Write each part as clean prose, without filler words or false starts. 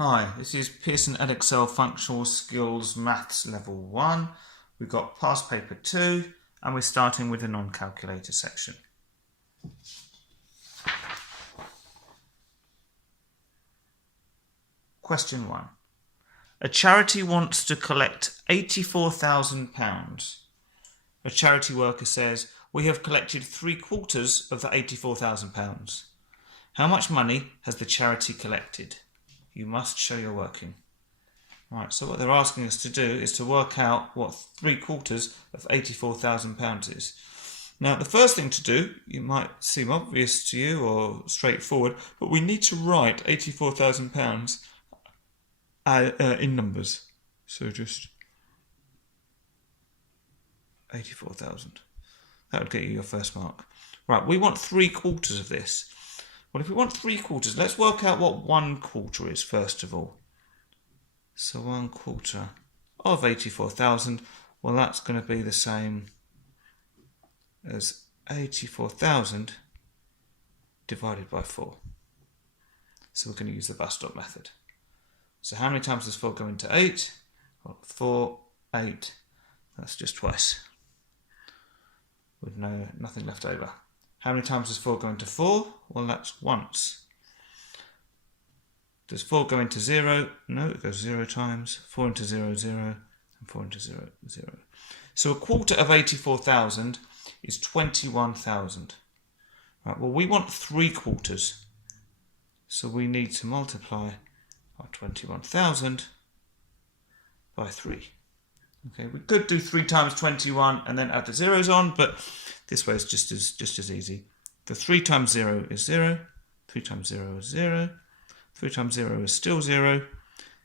Hi, this is Pearson Edexcel Functional Skills Maths Level 1. We've got past paper 2 and we're starting with the non-calculator section. Question 1. A charity wants to collect £84,000. A charity worker says, "We have collected 3/4 of the £84,000. How much money has the charity collected? You must show your working." Right, so what they're asking us to do is to work out what 3/4 of £84,000 is. Now, the first thing to do, it might seem obvious to you or straightforward, but we need to write £84,000 in numbers. So just 84,000. That would get you your first mark. Right, we want 3/4 of this. Well, if we want 3/4, let's work out what 1/4 is first of all. So 1/4 of 84,000, well, that's going to be the same as 84,000 divided by 4. So we're going to use the bus stop method. So how many times does 4 go into 8? Well, 4, 8, that's just twice, with nothing left over. How many times does 4 go into 4? Well, that's once. Does 4 go into 0? No, it goes 0 times. 4 into 0, 0, and 4 into 0, 0. So 1/4 of 84,000 is 21,000. Right, well, we want 3/4. So we need to multiply our 21,000 by 3. Okay, we could do 3 times 21 and then add the zeros on, but this way is just as easy. The 3 times 0 is 0, 3 times 0 is 0, 3 times 0 is still 0,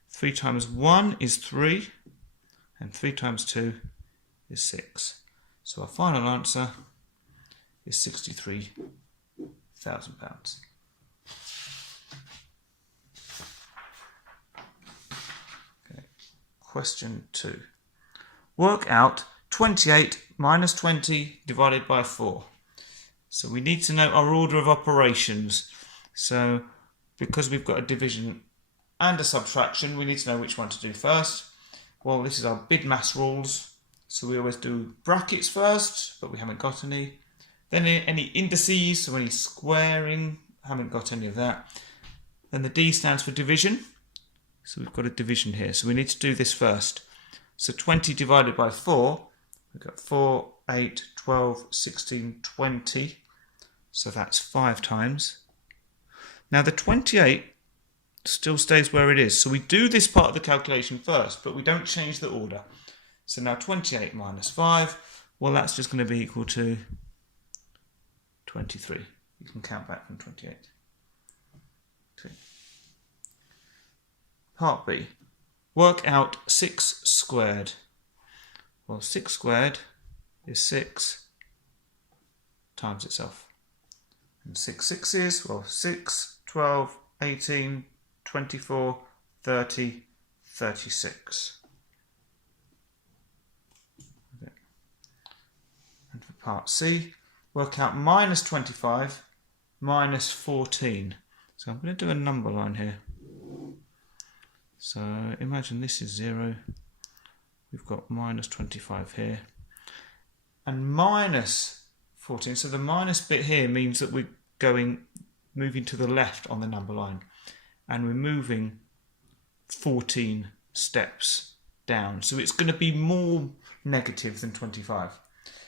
3 times 1 is 3, and 3 times 2 is 6. So our final answer is £63,000. Okay. Question 2. Work out 28 minus 20 divided by 4. So we need to know our order of operations. So because we've got a division and a subtraction, we need to know which one to do first. Well, this is our big maths rules. So we always do brackets first, but we haven't got any. Then any indices, so any squaring, haven't got any of that. Then the D stands for division. So we've got a division here. So we need to do this first. So 20 divided by 4, we've got 4, 8, 12, 16, 20. So that's 5 times. Now the 28 still stays where it is. So we do this part of the calculation first, but we don't change the order. So now 28 minus 5, well, that's just going to be equal to 23. You can count back from 28. Okay. Part B. Work out 6 squared. Well, 6 squared is 6 times itself. And 6 sixes, well, 6, 12, 18, 24, 30, 36. Okay. And for part C, work out minus 25 minus 14. So I'm going to do a number line here. So imagine this is 0, we've got minus 25 here, and minus 14, so the minus bit here means that we're moving to the left on the number line, and we're moving 14 steps down, so it's going to be more negative than 25.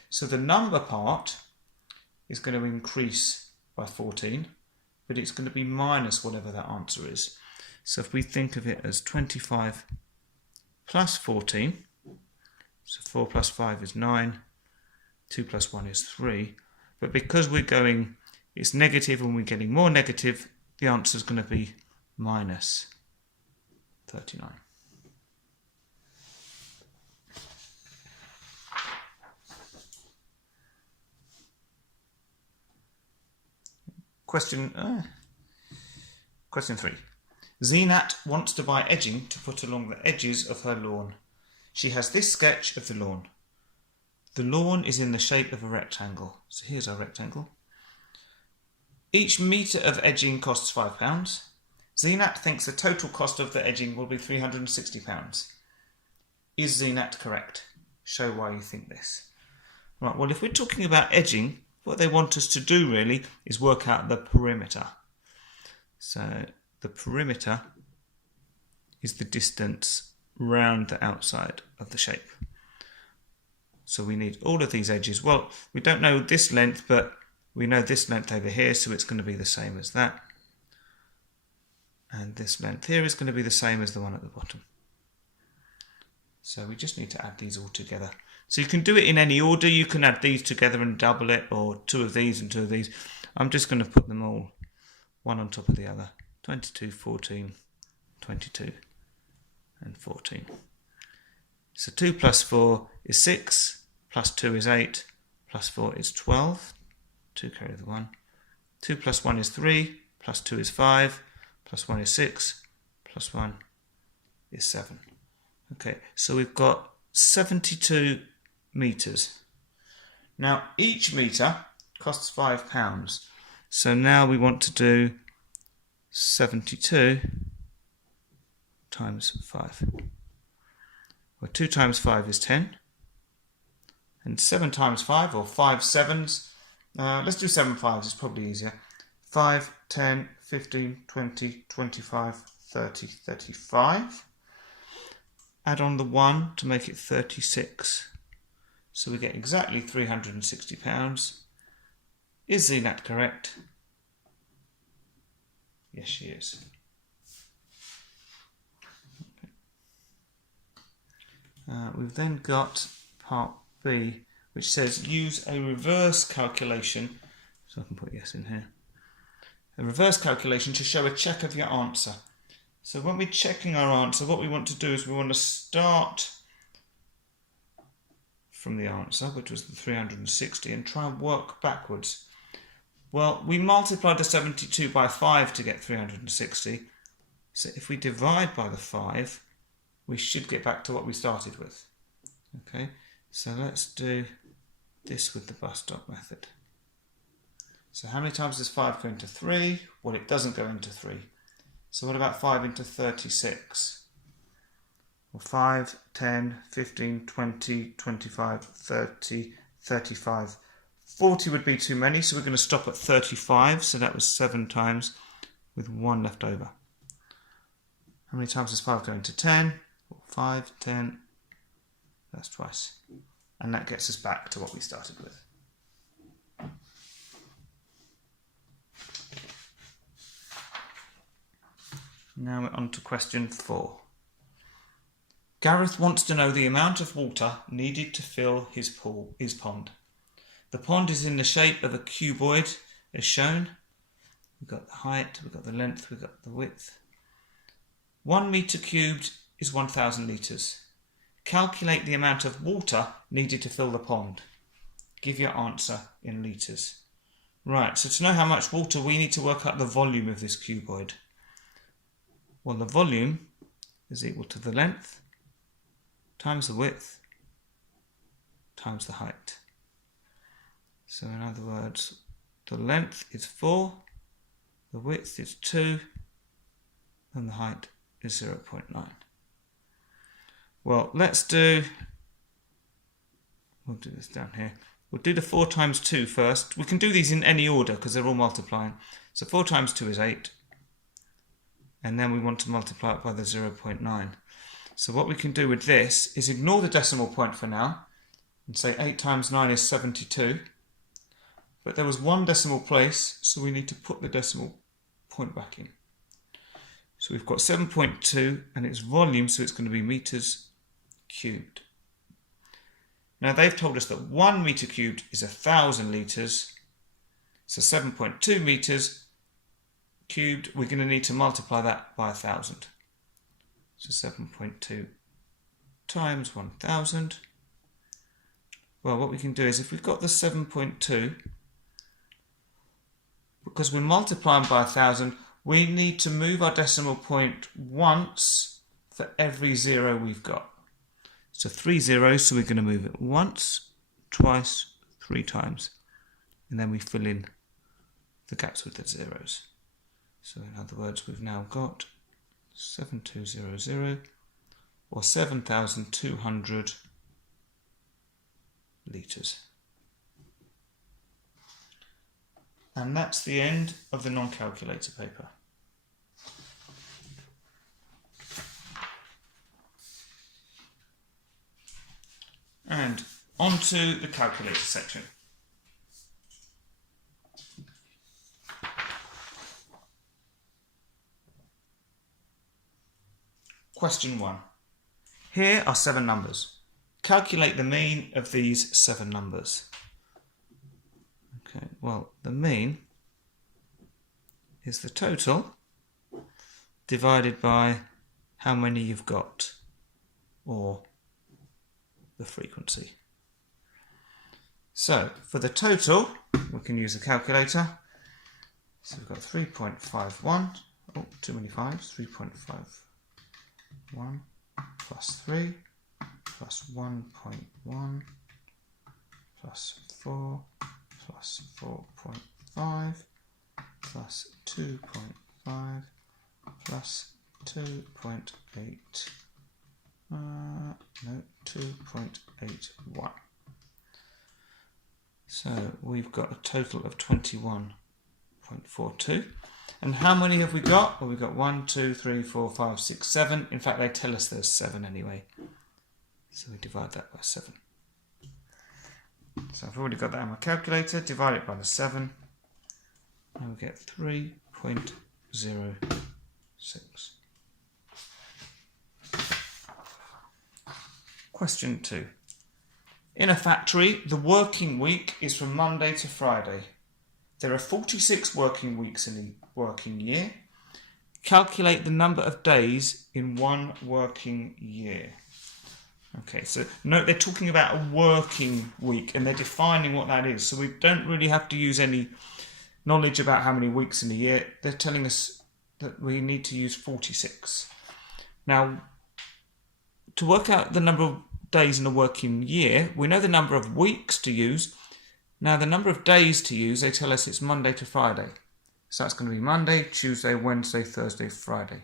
So the number part is going to increase by 14, but it's going to be minus whatever that answer is. So if we think of it as 25 plus 14, so 4 plus 5 is 9, 2 plus 1 is 3, but because it's negative and we're getting more negative, the answer is going to be minus 39. Question 3. Zenat wants to buy edging to put along the edges of her lawn. She has this sketch of the lawn. The lawn is in the shape of a rectangle. So here's our rectangle. Each metre of edging costs £5. Zenat thinks the total cost of the edging will be £360. Is Zenat correct? Show why you think this. Right, well, if we're talking about edging, what they want us to do really is work out the perimeter. So the perimeter is the distance round the outside of the shape. So we need all of these edges. Well, we don't know this length, but we know this length over here, so it's going to be the same as that. And this length here is going to be the same as the one at the bottom. So we just need to add these all together. So you can do it in any order. You can add these together and double it, or two of these and two of these. I'm just going to put them all one on top of the other. 22, 14, 22 and 14. So 2 plus 4 is 6, plus 2 is 8, plus 4 is 12. 2 carry the 1. 2 plus 1 is 3, plus 2 is 5, plus 1 is 6, plus 1 is 7. Okay, so we've got 72 metres. Now each metre costs £5. So now we want to do 72 times 5. Well, 2 times 5 is 10. And 7 times 5, or 5 sevens. Let's do 7 fives, it's probably easier. 5, 10, 15, 20, 25, 30, 35. Add on the 1 to make it 36. So we get exactly £360. Is Zenat correct? Yes, she is. We've then got part B, which says use a reverse calculation. So I can put yes in here. A reverse calculation to show a check of your answer. So when we're checking our answer, what we want to do is we want to start from the answer, which was the 360, and try and work backwards. Well, we multiplied the 72 by 5 to get 360. So if we divide by the 5, we should get back to what we started with. Okay, so let's do this with the bus stop method. So how many times does 5 go into 3? Well, it doesn't go into 3. So what about 5 into 36? Well, 5, 10, 15, 20, 25, 30, 35. 40 would be too many, so we're going to stop at 35. So that was 7 times with 1 left over. How many times does 5 go into 10? Well, 5, 10, that's twice. And that gets us back to what we started with. Now we're on to question 4. Gareth wants to know the amount of water needed to fill his pond. The pond is in the shape of a cuboid as shown. We've got the height, we've got the length, we've got the width. 1 metre cubed is 1,000 litres. Calculate the amount of water needed to fill the pond. Give your answer in litres. Right, so to know how much water, we need to work out the volume of this cuboid. Well, the volume is equal to the length times the width times the height. So in other words, the length is 4, the width is 2, and the height is 0.9. Well, we'll do this down here. We'll do the 4 times 2 first. We can do these in any order because they're all multiplying. So 4 times 2 is 8. And then we want to multiply it by the 0.9. So what we can do with this is ignore the decimal point for now and say 8 times 9 is 72. But there was 1 decimal place, so we need to put the decimal point back in. So we've got 7.2 and its volume, so it's going to be metres cubed. Now they've told us that 1 metre cubed is 1,000 litres. So 7.2 metres cubed, we're going to need to multiply that by 1,000. So 7.2 times 1,000. Well, what we can do is if we've got the 7.2, because we're multiplying by 1,000, we need to move our decimal point once for every 0 we've got. So 3 zeros, so we're going to move it once, twice, 3 times. And then we fill in the gaps with the zeros. So in other words, we've now got 7200 or 7,200 litres. And that's the end of the non-calculator paper. And on to the calculator section. Question 1. Here are 7 numbers. Calculate the mean of these 7 numbers. Okay, well, the mean is the total divided by how many you've got, or the frequency. So, for the total, we can use a calculator. So we've got 3.51, oh, too many 5s, 3.51 plus 3 plus 1.1 plus 4 plus 4.5 plus 2.5 plus 2.8, no, 2.81. So we've got a total of 21.42. And how many have we got? Well, we've got 1, 2, 3, 4, 5, 6, 7. In fact, they tell us there's 7 anyway. So we divide that by 7. So I've already got that on my calculator. Divide it by the 7. And we get 3.06. Question 2. In a factory, the working week is from Monday to Friday. There are 46 working weeks in a working year. Calculate the number of days in one working year. Okay, so note they're talking about a working week and they're defining what that is. So we don't really have to use any knowledge about how many weeks in a year. They're telling us that we need to use 46. Now, to work out the number of days in a working year, we know the number of weeks to use. Now the number of days to use, they tell us it's Monday to Friday. So that's going to be Monday, Tuesday, Wednesday, Thursday, Friday.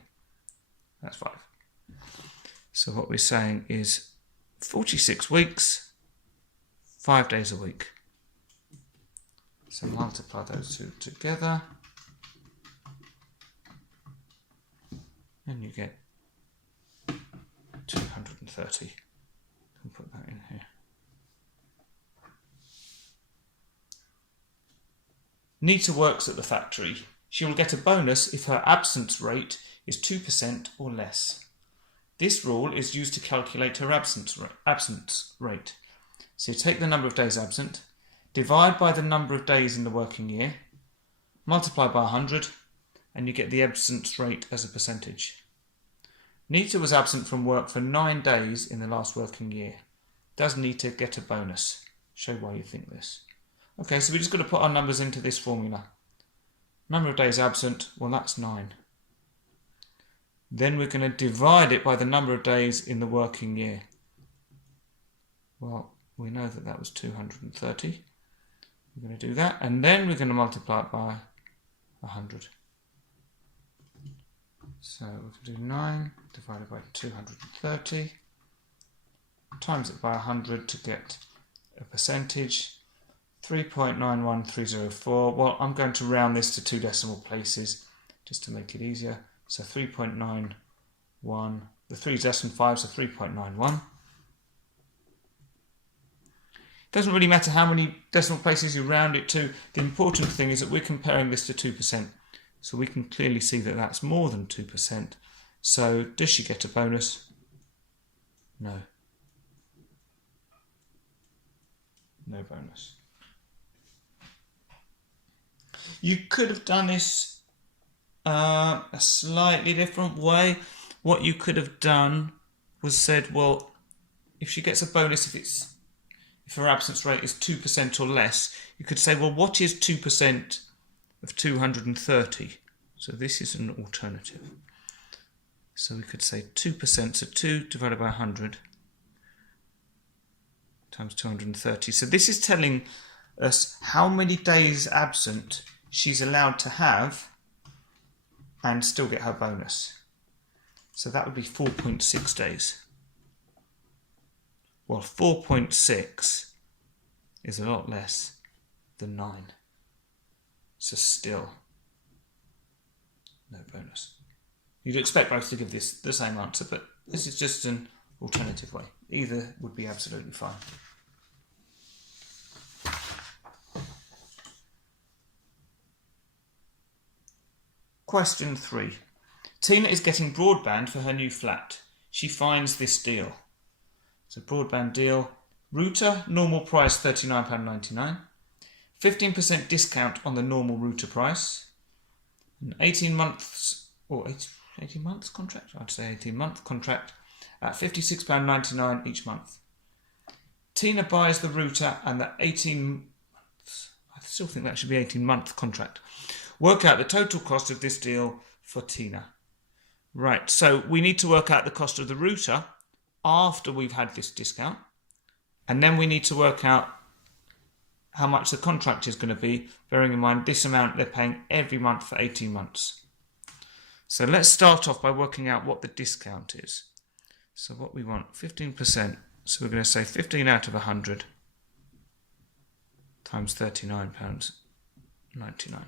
That's 5. So what we're saying is 46 weeks, 5 days a week. So multiply those two together and you get 230. I'll put that in here. Nita works at the factory. She will get a bonus if her absence rate is 2% or less. This rule is used to calculate her absence rate. So you take the number of days absent, divide by the number of days in the working year, multiply by 100, and you get the absence rate as a percentage. Nita was absent from work for 9 days in the last working year. Does Nita get a bonus? Show why you think this. Okay, so we're just going to put our numbers into this formula. Number of days absent, well that's 9. Then we're going to divide it by the number of days in the working year. Well, we know that that was 230. We're going to do that, and then we're going to multiply it by 100. So we can do 9 divided by 230, times it by 100 to get a percentage. 3.91304. Well, I'm going to round this to 2 decimal places just to make it easier. So 3.91, the 3 is less than 5, so 3.91. Doesn't really matter how many decimal places you round it to. The important thing is that we're comparing this to 2%. So we can clearly see that that's more than 2%. So does she get a bonus? No. No bonus. You could have done this a slightly different way. What you could have done was said, well, if she gets a bonus if her absence rate is 2% or less, you could say, well, what is 2% of 230? So this is an alternative. So we could say 2%, so 2 divided by 100 times 230. So this is telling us how many days absent she's allowed to have and still get her bonus. So that would be 4.6 days. Well, 4.6 is a lot less than 9. So still no bonus. You'd expect both to give this the same answer, but this is just an alternative way. Either would be absolutely fine. Question 3. Tina is getting broadband for her new flat. She finds this deal. So broadband deal. Router, normal price £39.99. 15% discount on the normal router price. An 18 months contract? I'd say 18-month contract at £56.99 each month. Tina buys the router and the 18... I still think that should be 18-month contract. Work out the total cost of this deal for Tina. Right, so we need to work out the cost of the router after we've had this discount. And then we need to work out how much the contract is going to be, bearing in mind this amount they're paying every month for 18 months. So let's start off by working out what the discount is. So what we want, 15%. So we're going to say 15 out of 100 times £39.99.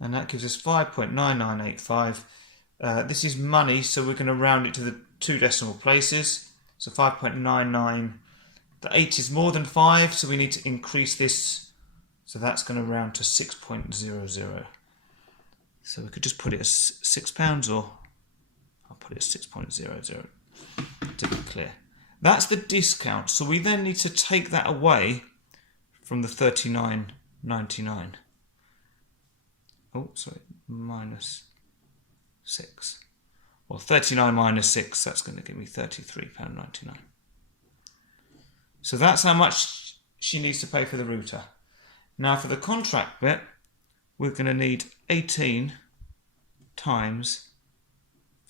And that gives us 5.9985. This is money, so we're going to round it to the 2 decimal places. So 5.99. The 8 is more than 5, so we need to increase this. So that's going to round to 6.00. So we could just put it as £6, or I'll put it as 6.00 to be clear. That's the discount. So we then need to take that away from the £39.99. Oh, sorry, minus 6. Well, 39 minus 6, that's going to give me £33.99. So that's how much she needs to pay for the router. Now for the contract bit, we're going to need 18 times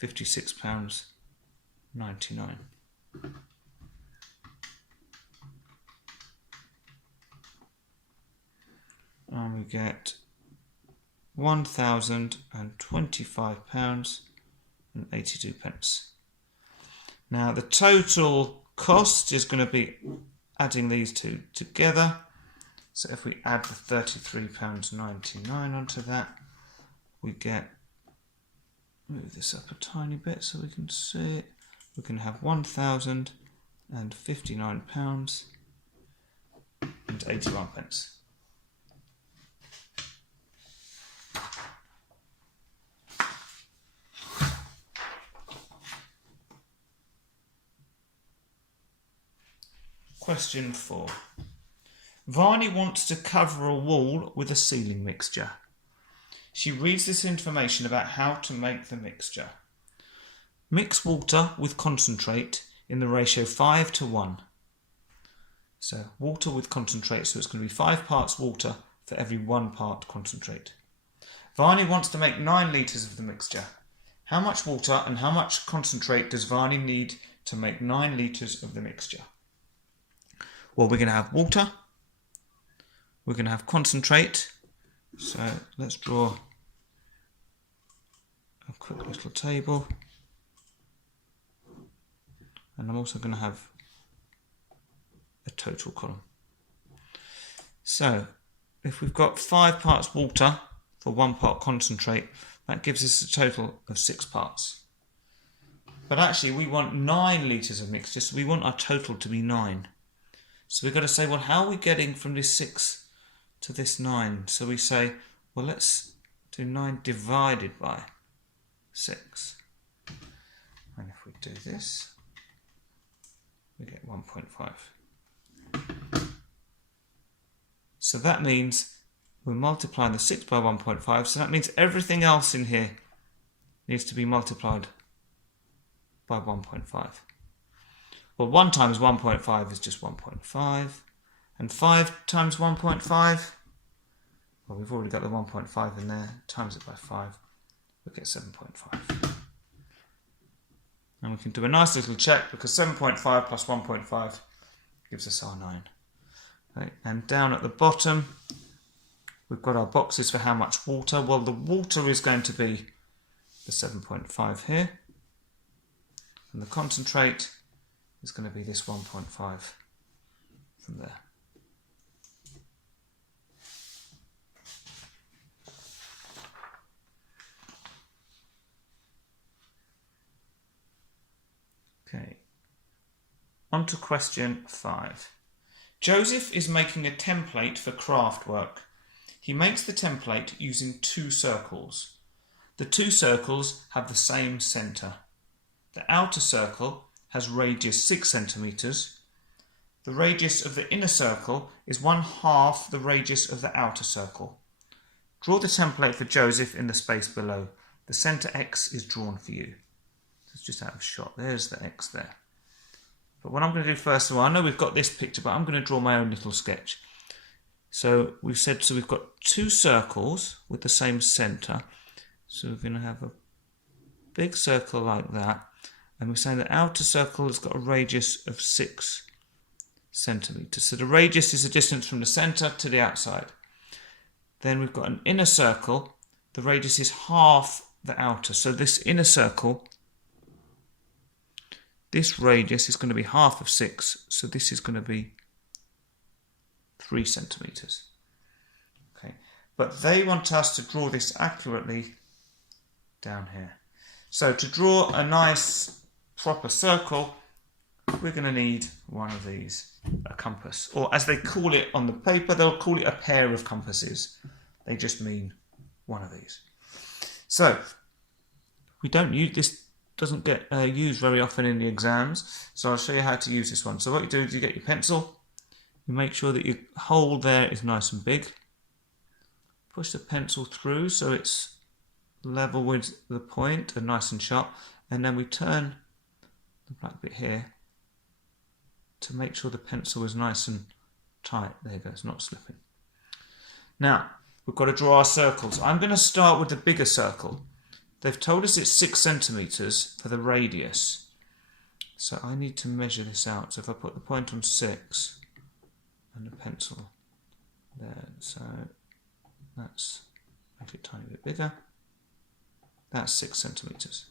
£56.99. And we get £1,025.82. Now the total cost is going to be adding these two together. So if we add the £33.99 onto that, we get, move this up a tiny bit so we can see it. We can have £1,059.81. Question 4. Varney wants to cover a wall with a sealing mixture. She reads this information about how to make the mixture. Mix water with concentrate in the ratio 5:1. So water with concentrate, so it's going to be 5 parts water for every 1 part concentrate. Varney wants to make 9 litres of the mixture. How much water and how much concentrate does Varney need to make 9 litres of the mixture? Well, we're going to have water, we're going to have concentrate, so let's draw a quick little table, and I'm also going to have a total column. So if we've got 5 parts water for 1 part concentrate, that gives us a total of 6 parts. But actually we want 9 litres of mixture, so we want our total to be 9. So we've got to say, well, how are we getting from this 6 to this 9? So we say, well, let's do 9 divided by 6. And if we do this, we get 1.5. So that means we're multiplying the 6 by 1.5. So that means everything else in here needs to be multiplied by 1.5. Well, 1 times 1.5 is just 1.5. And 5 times 1.5, well, we've already got the 1.5 in there. Times it by 5, we get 7.5. And we can do a nice little check because 7.5 plus 1.5 gives us our 9. Okay, and down at the bottom, we've got our boxes for how much water. Well, the water is going to be the 7.5 here. And the concentrate is going to be this 1.5 from there. Okay, on to question 5. Joseph is making a template for craft work. He makes the template using 2 circles. The 2 circles have the same centre. The outer circle has radius 6 centimetres. The radius of the inner circle is 1/2 the radius of the outer circle. Draw the template for Joseph in the space below. The centre X is drawn for you. It's just out of shot. There's the X there. But what I'm going to do first of all, I know we've got this picture, but I'm going to draw my own little sketch. So we've got 2 circles with the same centre. So we're going to have a big circle like that. And we're saying the outer circle has got a radius of 6 centimetres. So the radius is the distance from the centre to the outside. Then we've got an inner circle. The radius is 1/2 the outer. So this inner circle, this radius is going to be 1/2 of 6. So this is going to be 3 centimetres. Okay, but they want us to draw this accurately down here. So to draw a nice proper circle, we're going to need one of these, a compass. Or as they call it on the paper, they'll call it a pair of compasses. They just mean one of these. So we don't use this, doesn't get used very often in the exams. So I'll show you how to use this one. So what you do is you get your pencil, you make sure that your hole there is nice and big. Push the pencil through so it's level with the point and nice and sharp, and then we turn the black bit here to make sure the pencil is nice and tight. There you go, it's not slipping. Now we've got to draw our circles. I'm going to start with the bigger circle. They've told us it's 6 centimetres for the radius, so I need to measure this out. So if I put the point on 6 and the pencil there, so that's, make it a tiny bit bigger. That's 6 centimetres.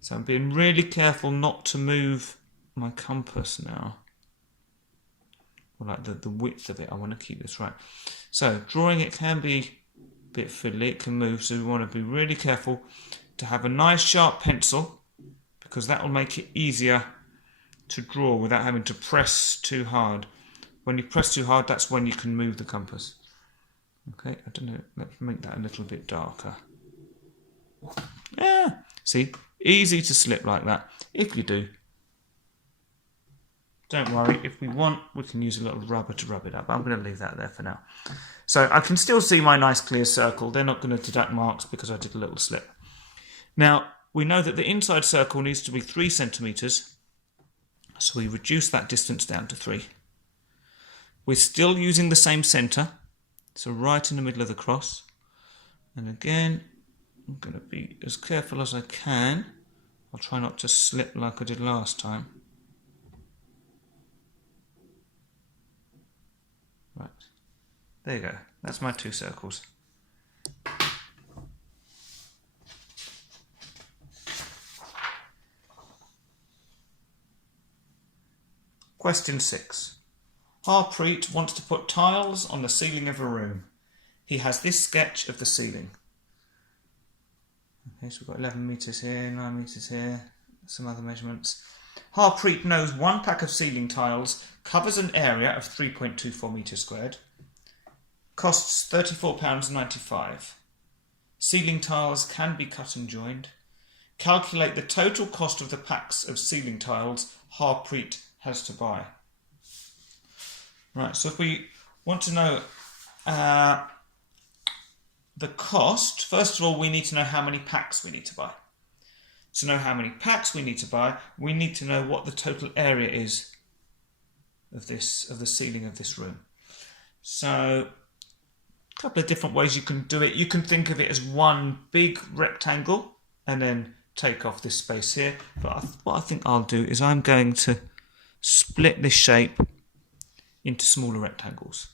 So I'm being really careful not to move my compass now. Or like the width of it, I want to keep this right. So drawing it can be a bit fiddly, it can move, so we want to be really careful to have a nice sharp pencil, because that will make it easier to draw without having to press too hard. When you press too hard, that's when you can move the compass. Okay, I don't know, let's make that a little bit darker. Yeah, see, easy to slip like that. If you do, don't worry, if we want, we can use a little rubber to rub it up. I'm going to leave that there for now. So I can still see my nice clear circle. They're not going to deduct marks because I did a little slip. Now, we know that the inside circle needs to be 3 centimetres, so we reduce that distance down to 3. We're still using the same centre, so right in the middle of the cross. And again, I'm going to be as careful as I can. I'll try not to slip like I did last time. Right, there you go. That's my 2 circles. Question 6. Harpreet wants to put tiles on the ceiling of a room. He has this sketch of the ceiling. Okay, so we've got 11 metres here, 9 metres here, some other measurements. Harpreet knows one pack of ceiling tiles covers an area of 3.24 metres squared, costs £34.95. Ceiling tiles can be cut and joined. Calculate the total cost of the packs of ceiling tiles Harpreet has to buy. Right, so if we want to know the cost, first of all, we need to know how many packs we need to buy. To know how many packs we need to buy, we need to know what the total area is of the ceiling of this room. So, a couple of different ways you can do it. You can think of it as one big rectangle and then take off this space here, but what I think I'll do is I'm going to split this shape into smaller rectangles.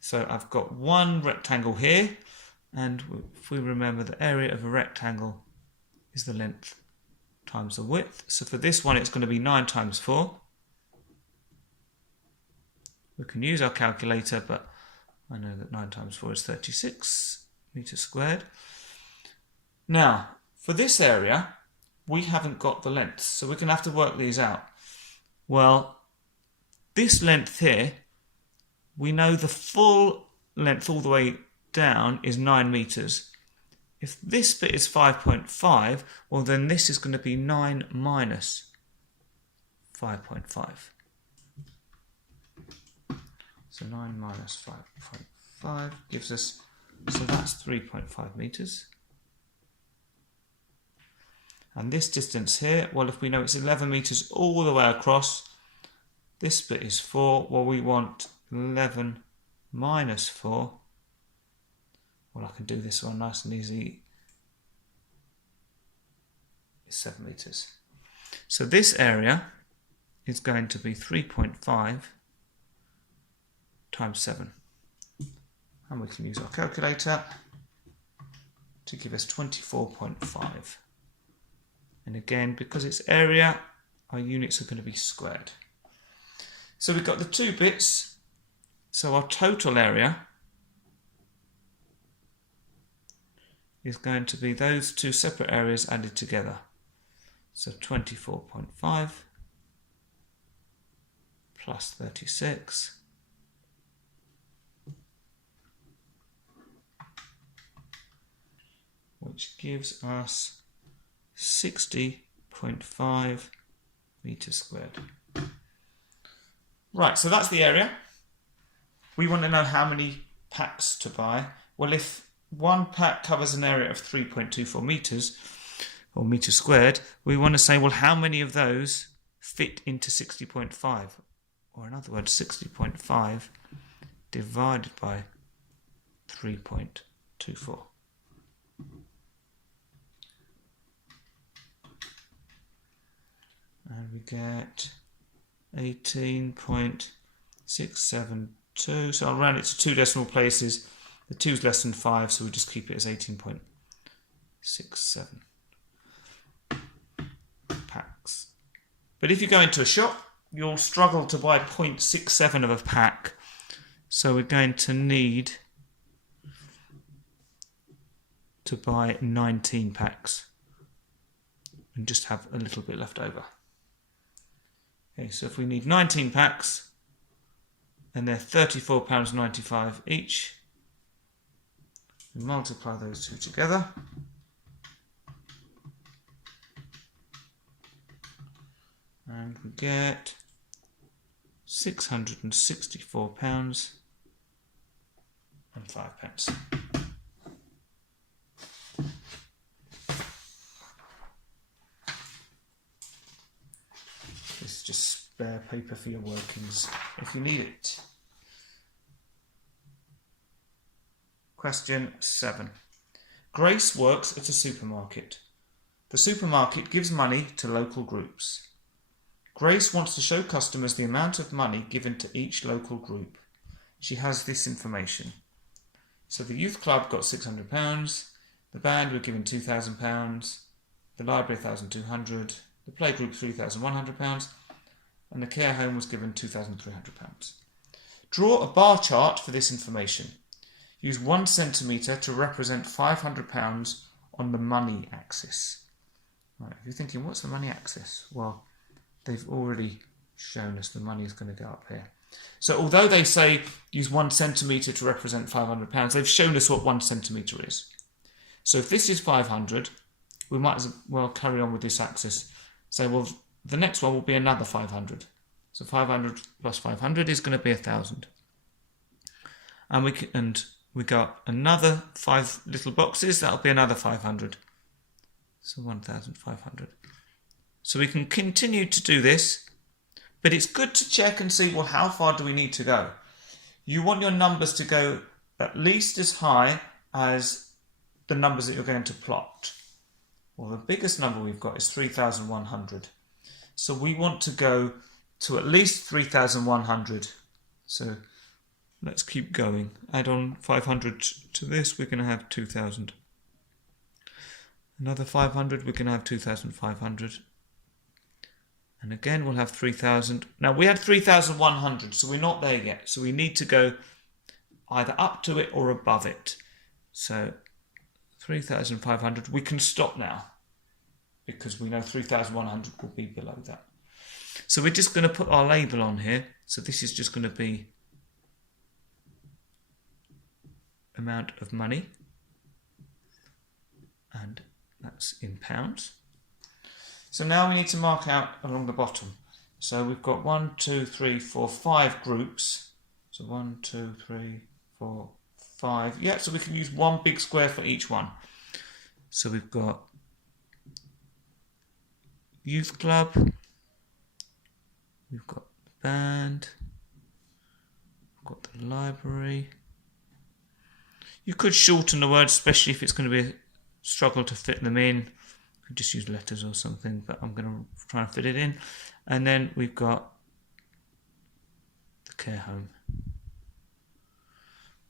So I've got one rectangle here, and if we remember, the area of a rectangle is the length times the width. So for this one it's going to be 9 times 4. We can use our calculator, but I know that 9 times 4 is 36 meters squared. Now, for this area, we haven't got the length, so we're going to have to work these out. Well, this length here, we know the full length all the way down is 9 meters. If this bit is 5.5, well then this is going to be 9 minus 5.5. So 9 minus 5.5 gives us, so that's 3.5 meters. And this distance here, well, if we know it's 11 meters all the way across, this bit is 4. Well, we want 11 minus 4. Well, I can do this one nice and easy. It's 7 meters. So this area is going to be 3.5 times 7. And we can use our calculator to give us 24.5. And again, because it's area, our units are going to be squared. So we've got the two bits. So our total area is going to be those two separate areas added together. So 24.5 plus 36 which gives us 60.5 meters squared. Right, so that's the area. We want to know how many packs to buy. Well, if one pack covers an area of 3.24 meters, or meters squared, we want to say, well, how many of those fit into 60.5? Or in other words, 60.5 divided by 3.24. And we get 18.672. So I'll round it to 2 decimal places. The 2 is less than 5, so we'll just keep it as 18.67 packs. But if you go into a shop, you'll struggle to buy 0.67 of a pack. So we're going to need to buy 19 packs and just have a little bit left over. Okay, so if we need 19 packs and they're £34.95 each, we multiply those two together. And we get £664.05. This is just spare paper for your workings if you need it. Question 7. Grace works at a supermarket. The supermarket gives money to local groups. Grace wants to show customers the amount of money given to each local group. She has this information. So the youth club got £600, the band were given £2,000, the library £1,200, the playgroup £3,100, and the care home was given £2,300. Draw a bar chart for this information. Use 1 centimetre to represent £500 on the money axis. Right, if you're thinking, what's the money axis? Well, they've already shown us the money is going to go up here. So although they say use 1 centimetre to represent £500, they've shown us what 1 centimetre is. So if this is 500, we might as well carry on with this axis. Say, well, the next one will be another 500. So 500 plus 500 is going to be 1,000. And we got another 5 little boxes, that'll be another 500. So 1,500. So we can continue to do this, but it's good to check and see, well, how far do we need to go? You want your numbers to go at least as high as the numbers that you're going to plot. Well, the biggest number we've got is 3,100. So we want to go to at least 3,100. So let's keep going. Add on 500 to this, we're going to have 2,000. Another 500, we're going to have 2,500. And again, we'll have 3,000. Now, we had 3,100, so we're not there yet. So we need to go either up to it or above it. So 3,500, we can stop now because we know 3,100 will be below that. So we're just going to put our label on here. So this is just going to be amount of money, and that's in pounds. So now we need to mark out along the bottom. So we've got 1, 2, 3, 4, 5 groups. So 1, 2, 3, 4, 5. Yeah, so we can use one big square for each one. So we've got youth club, we've got the band, we've got the library. You could shorten the words, especially if it's going to be a struggle to fit them in. You could just use letters or something, but I'm going to try and fit it in. And then we've got the care home.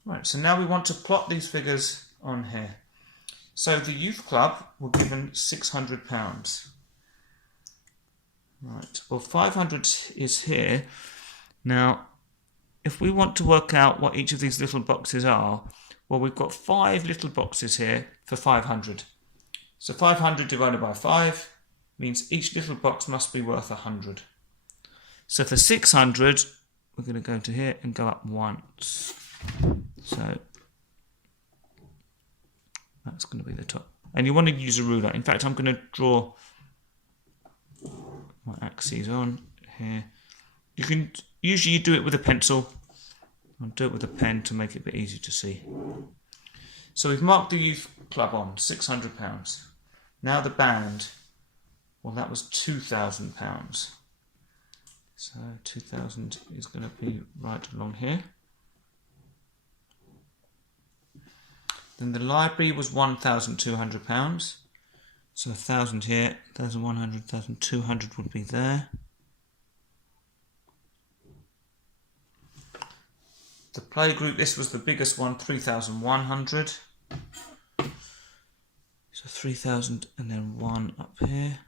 Right, so now we want to plot these figures on here. So the youth club were given £600. Right, well 500 is here. Now, if we want to work out what each of these little boxes are, well, we've got 5 little boxes here for 500. So 500 divided by 5 means each little box must be worth 100. So for 600, we're going to go to here and go up once. So that's going to be the top. And you want to use a ruler. In fact, I'm going to draw my axes on here. You can usually do it with a pencil. I'll do it with a pen to make it a bit easier to see. So we've marked the youth club on, £600. Now the band, well that was £2,000. So 2,000 is going to be right along here. Then the library was £1,200. So 1,000 here, 1,100, 1,200 would be there. The playgroup, this was the biggest one, 3,100. So 3,000 and then 1 up here.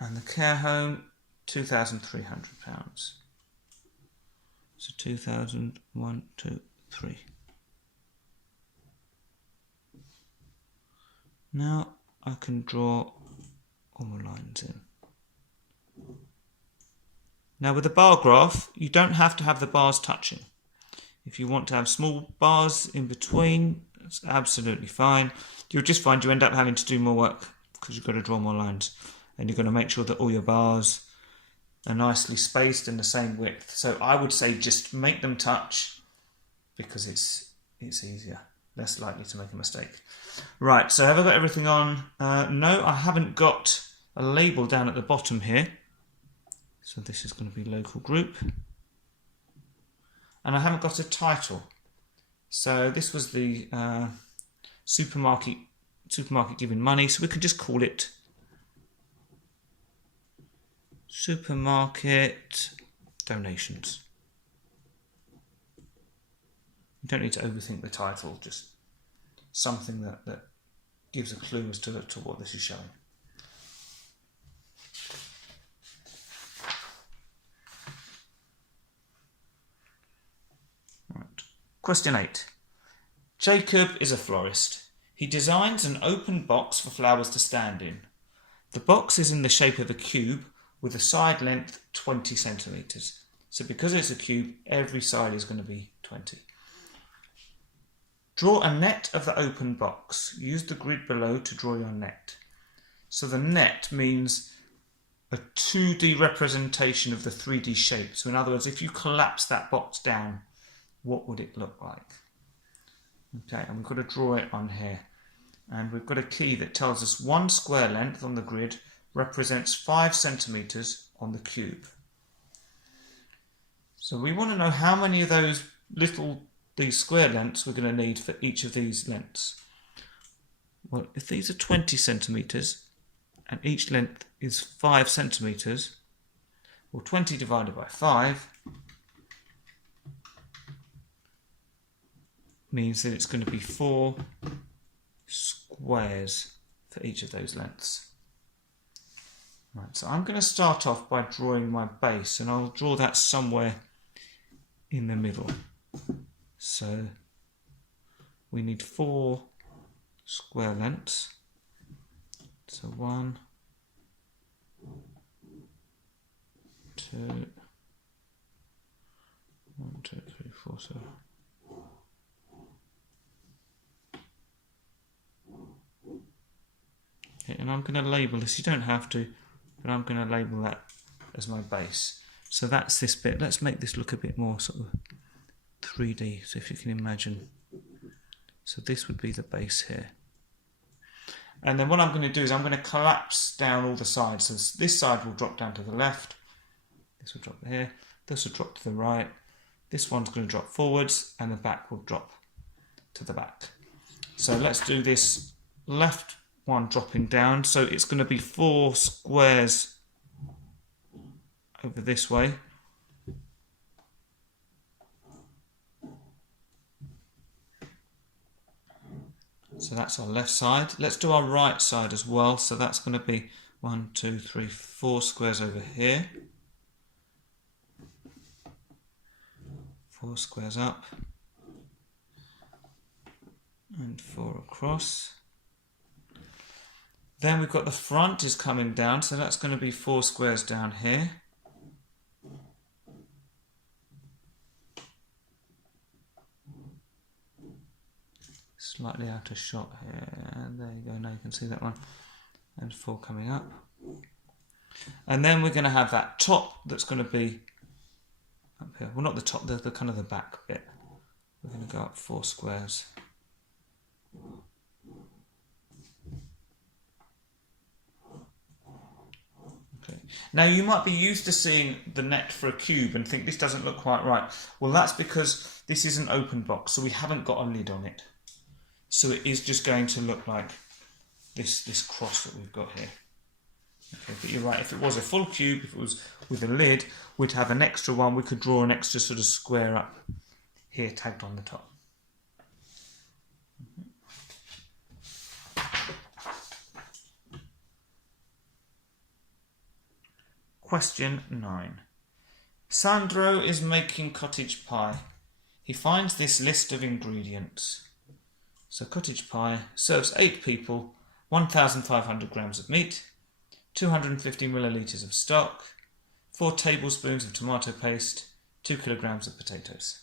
And the care home, £2,300. So 2,000, 1, 2, 3. Now I can draw all my lines in. Now with a bar graph, you don't have to have the bars touching. If you want to have small bars in between, that's absolutely fine. You'll just find you end up having to do more work because you've got to draw more lines. And you're going to make sure that all your bars are nicely spaced and the same width. So I would say just make them touch because it's easier, less likely to make a mistake. Right, so have I got everything on? No, I haven't got a label down at the bottom here. So this is going to be local group. And I haven't got a title. So this was the supermarket giving money. So we can just call it supermarket donations. You don't need to overthink the title, just something that gives a clue as to what this is showing. Question 8. Jacob is a florist. He designs an open box for flowers to stand in. The box is in the shape of a cube with a side length 20 centimetres. So because it's a cube, every side is going to be 20. Draw a net of the open box. Use the grid below to draw your net. So the net means a 2D representation of the 3D shape. So in other words, if you collapse that box down, what would it look like? Okay, and we've got to draw it on here. And we've got a key that tells us 1 square length on the grid represents 5 centimetres on the cube. So we want to know how many of these square lengths we're going to need for each of these lengths. Well, if these are 20 centimetres and each length is 5 centimetres, well, 20 divided by 5 means that it's going to be 4 squares for each of those lengths. Right, so I'm going to start off by drawing my base, and I'll draw that somewhere in the middle. So we need 4 square lengths. So 1, 2, 1, 2, 3, 4, so. Okay, and I'm going to label this, you don't have to, but I'm going to label that as my base. So that's this bit. Let's make this look a bit more sort of 3D, so if you can imagine. So this would be the base here. And then what I'm going to do is I'm going to collapse down all the sides. So this side will drop down to the left, this will drop here, this will drop to the right, this one's going to drop forwards, and the back will drop to the back. So let's do this left one dropping down, so it's going to be 4 squares over this way. So that's our left side. Let's do our right side as well. So that's going to be 1, 2, 3, 4 squares over here. 4 squares up and 4 across. Then we've got the front is coming down, so that's going to be 4 squares down here. Slightly out of shot here, and there you go, now you can see that one, and 4 coming up. And then we're going to have that top that's going to be up here, well not the top, the kind of the back bit. We're going to go up 4 squares. Okay. Now you might be used to seeing the net for a cube and think this doesn't look quite right. Well, that's because this is an open box, so we haven't got a lid on it. So it is just going to look like this cross that we've got here. Okay, but you're right, if it was a full cube, if it was with a lid, we'd have an extra one. We could draw an extra sort of square up here tagged on the top. Question 9. Sandro is making cottage pie. He finds this list of ingredients. So cottage pie serves 8 people, 1,500 grams of meat, 250 millilitres of stock, 4 tablespoons of tomato paste, 2 kilograms of potatoes.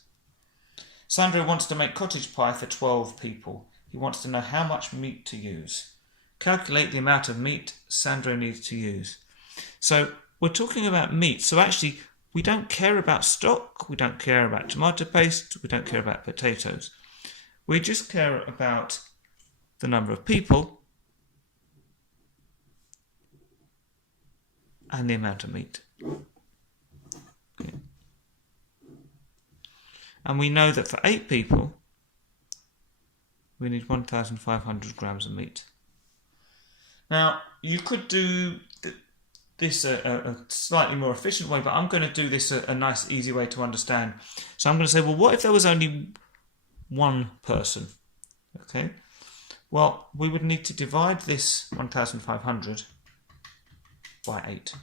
Sandro wants to make cottage pie for 12 people. He wants to know how much meat to use. Calculate the amount of meat Sandro needs to use. So we're talking about meat. So actually we don't care about stock, we don't care about tomato paste, we don't care about potatoes. We just care about the number of people and the amount of meat. Okay. And we know that for 8 people, we need 1,500 grams of meat. Now, you could do this a slightly more efficient way, but I'm going to do this a nice, easy way to understand. So I'm going to say, well, what if there was only one person? Okay, well, we would need to divide this 1,500 by 8.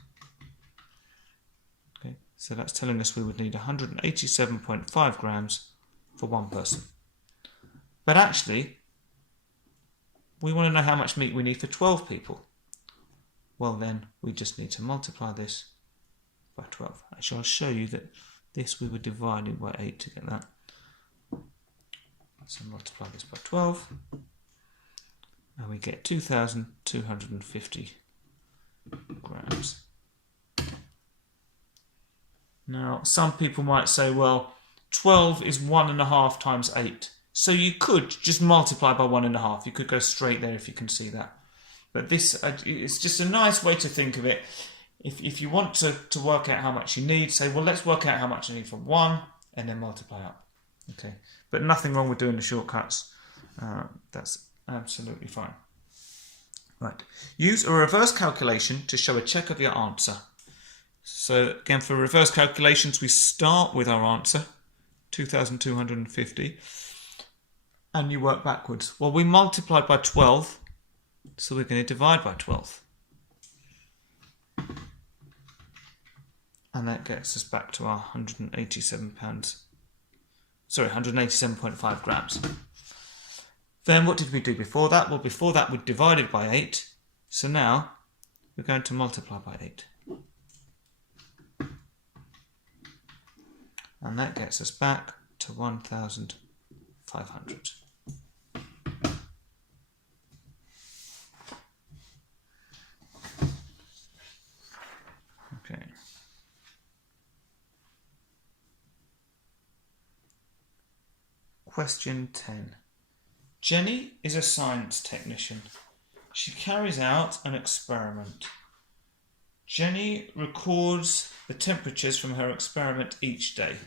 Okay, so that's telling us we would need 187.5 grams for one person. But actually, we want to know how much meat we need for 12 people. Well, then we just need to multiply this by 12. Actually, I'll show you that this we would divide it by 8 to get that. So multiply this by 12, and we get 2,250 grams. Now, some people might say, well, 12 is 1.5 times 8. So you could just multiply by 1.5. You could go straight there if you can see that. But this it's just a nice way to think of it. If you want to work out how much you need, say, well, let's work out how much I need for 1, and then multiply up. Okay, but nothing wrong with doing the shortcuts. That's absolutely fine. Right. Use a reverse calculation to show a check of your answer. So again, for reverse calculations, we start with our answer, 2,250, and you work backwards. Well, we multiplied by 12, so we're going to divide by 12. And that gets us back to our 187.5 grams. Then what did we do before that? Well, before that we divided by 8. So now we're going to multiply by 8. And that gets us back to 1,500. Okay. Question 10. Jenny is a science technician. She carries out an experiment. Jenny records the temperatures from her experiment each day.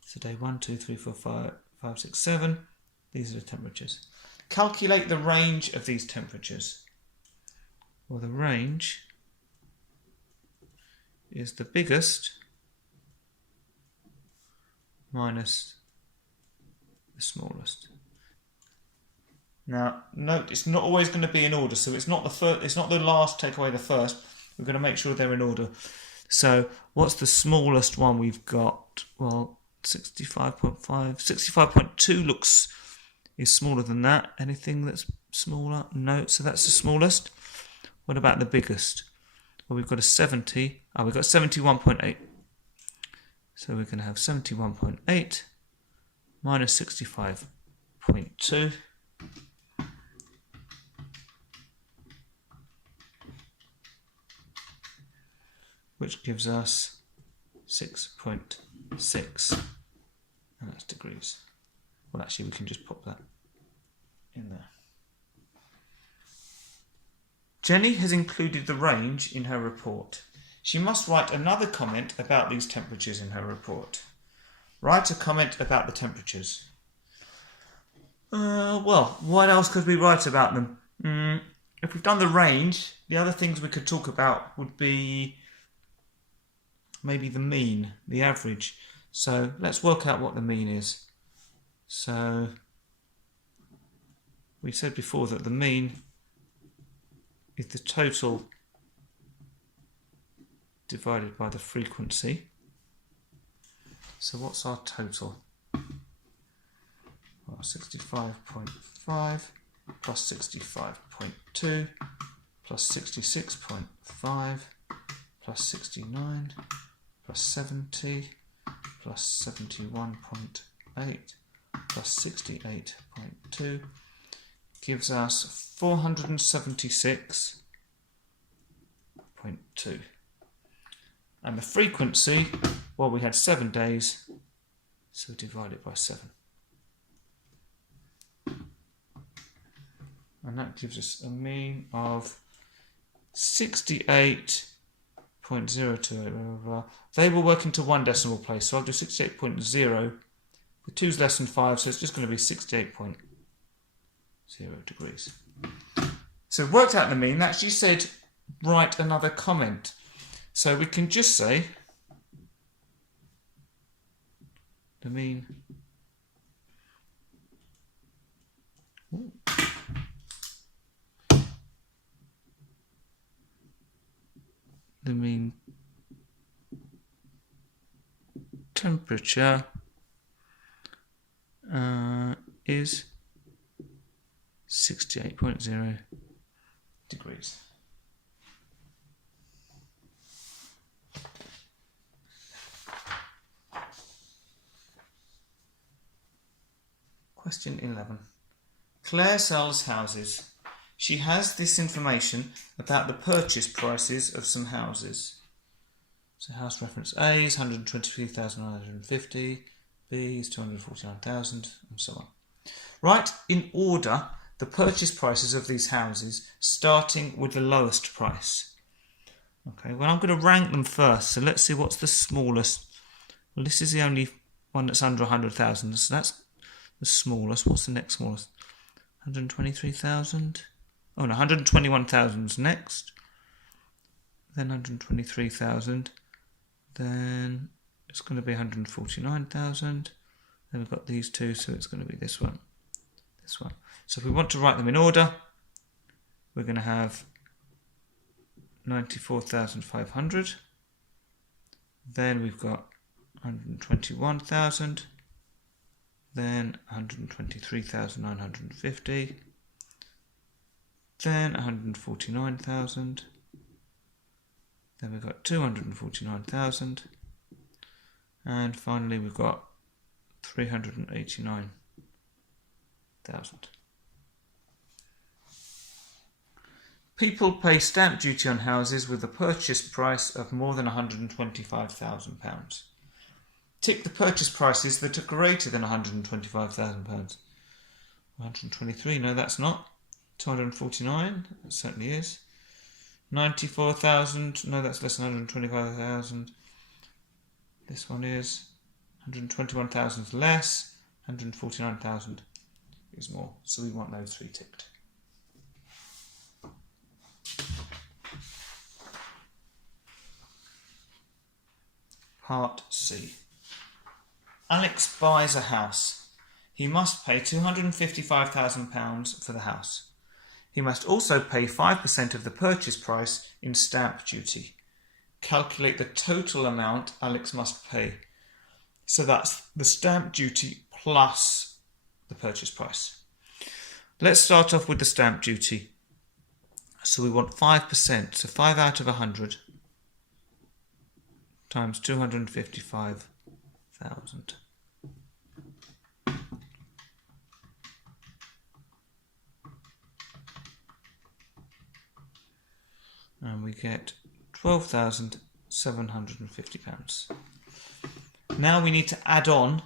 So day 1, 2, 3, 4, 5, 6, 7. These are the temperatures. Calculate the range of these temperatures. Well, the range is the biggest minus the smallest. Now, note it's not always going to be in order, so it's not the first. It's not the last. Take away the first. We're going to make sure they're in order. So, what's the smallest one we've got? Well, 65.5, 65.2 is smaller than that. Anything that's smaller? No. So that's the smallest. What about the biggest? Well, we've got a 70. Oh, we've got 71.8. So we're going to have 71.8 minus 65.2. Which gives us 6.6, and that's degrees. Well, actually, we can just pop that in there. Jenny has included the range in her report. She must write another comment about these temperatures in her report. Write a comment about the temperatures. Well, what else could we write about them? If we've done the range, the other things we could talk about would be maybe the mean, the average. So let's work out what the mean is. So we said before that the mean is the total divided by the frequency. So what's our total? Well, 65.5 plus 65.2 plus 66.5 plus 69 plus 70 plus 71.8 plus 68.2 gives us 476.2. And the frequency, well, we had 7 days, so divide it by 7. And that gives us a mean of 68.028. They were working to one decimal place, so I'll do 68.0. The 2's less than 5, so it's just going to be 68.0 degrees. So we've worked out the mean. That she said write another comment. So we can just say the mean temperature is 68.0 degrees. Question 11. Claire sells houses. She has this information about the purchase prices of some houses. So house reference A is 123,950, B is 249,000, and so on. Write in order the purchase prices of these houses, starting with the lowest price. Okay, well, I'm going to rank them first. So let's see what's the smallest. Well, this is the only one that's under 100,000, so that's the smallest. What's the next smallest? 123,000. Oh no, 121,000's next. Then 123,000. Then it's going to be 149,000. Then we've got these two, so it's going to be this one. This one. So if we want to write them in order, we're going to have 94,500. Then we've got 121,000. Then 123,950. Then 149,000. Then we've got 249,000. And finally we've got 389,000. People pay stamp duty on houses with a purchase price of more than £125,000. Tick the purchase prices that are greater than £125,000. 123, no that's not. 249, that certainly is. 94,000, no that's less than 125,000. This one is. 121,000 is less. 149,000 is more. So we want those three ticked. Part C. Alex buys a house. He must pay £255,000 for the house. He must also pay 5% of the purchase price in stamp duty. Calculate the total amount Alex must pay. So that's the stamp duty plus the purchase price. Let's start off with the stamp duty. So we want 5%, so 5 out of 100 times 255,000. And we get £12,750. Now we need to add on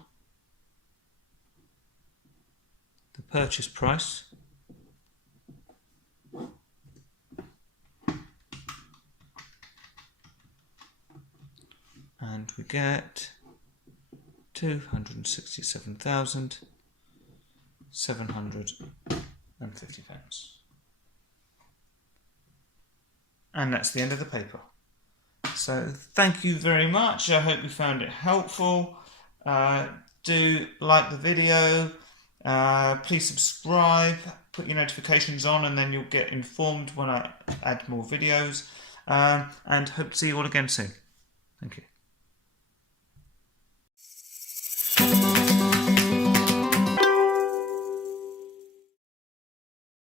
the purchase price and we get £267,750. And that's the end of the paper. So thank you very much. I hope you found it helpful. Do like the video. Please subscribe. Put your notifications on and then you'll get informed when I add more videos. And hope to see you all again soon. Thank you.